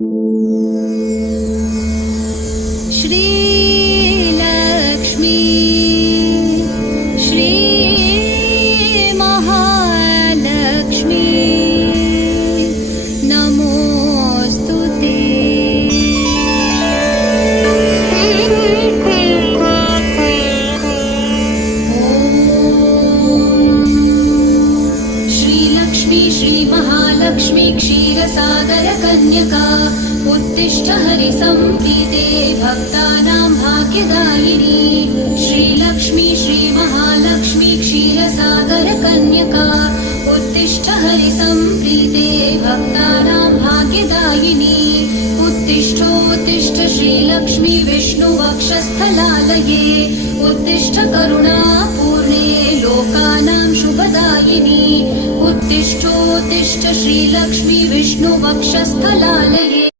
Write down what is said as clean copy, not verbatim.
श्रीलक्ष्मी श्रीमहालक्ष्मी नमोऽस्तु ते। श्रीलक्ष्मी श्रीमहालक्ष्मी क्षीरसागरकन्यका उत्तिष्ठ हरिसम्प्रीते भक्तानां भाग्यदायिनी। श्रीलक्ष्मी श्रीमहालक्ष्मी क्षीरसागरकन्यका उत्तिष्ठ हरिसम्प्रीते भक्तानां भाग्यदायिनी। उत्तिष्ठोत्तिष्ठ श्रीलक्ष्मी विष्णुवक्षस्थलालये उत्तिष्ठ करुणापूर्णे लोकानां शुभदायिनी। उत्तिष्ठोत्तिष्ठ श्रीलक्ष्मी विष्णुवक्षस्थलालये